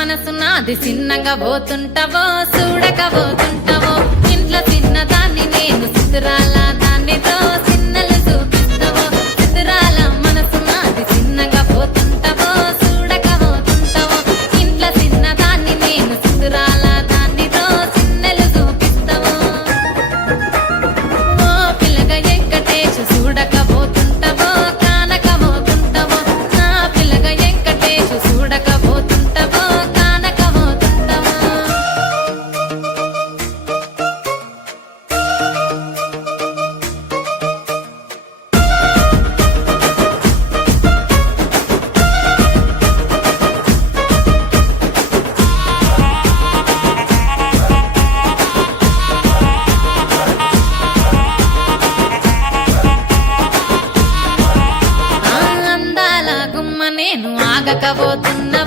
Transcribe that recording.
మనసు నాది చిన్నగా పోతుంటావో చూడకపోతుంటావో ఇంట్లో చిన్నదాన్ని నేను చిత్రాల దానితో చిన్నలు చూపిస్తావో చిత్రాల మనసు నాది చిన్నగా పోతుంటావో చూడకపోతుంటావో ఇంట్లో చిన్నదాన్ని నేను చిత్రాల దానితో చిన్నలు చూపిస్తావో ఓ పిల్లగా వెంకటేశు చూడకపోతుంటావో కానకపోతుంటావో నా పిల్లగా వెంకటేశు చూడకపోతుంటావో కానకపోతుంటావో ఆ అందాల గుమ్మ నేను ఆగకపోతున్నా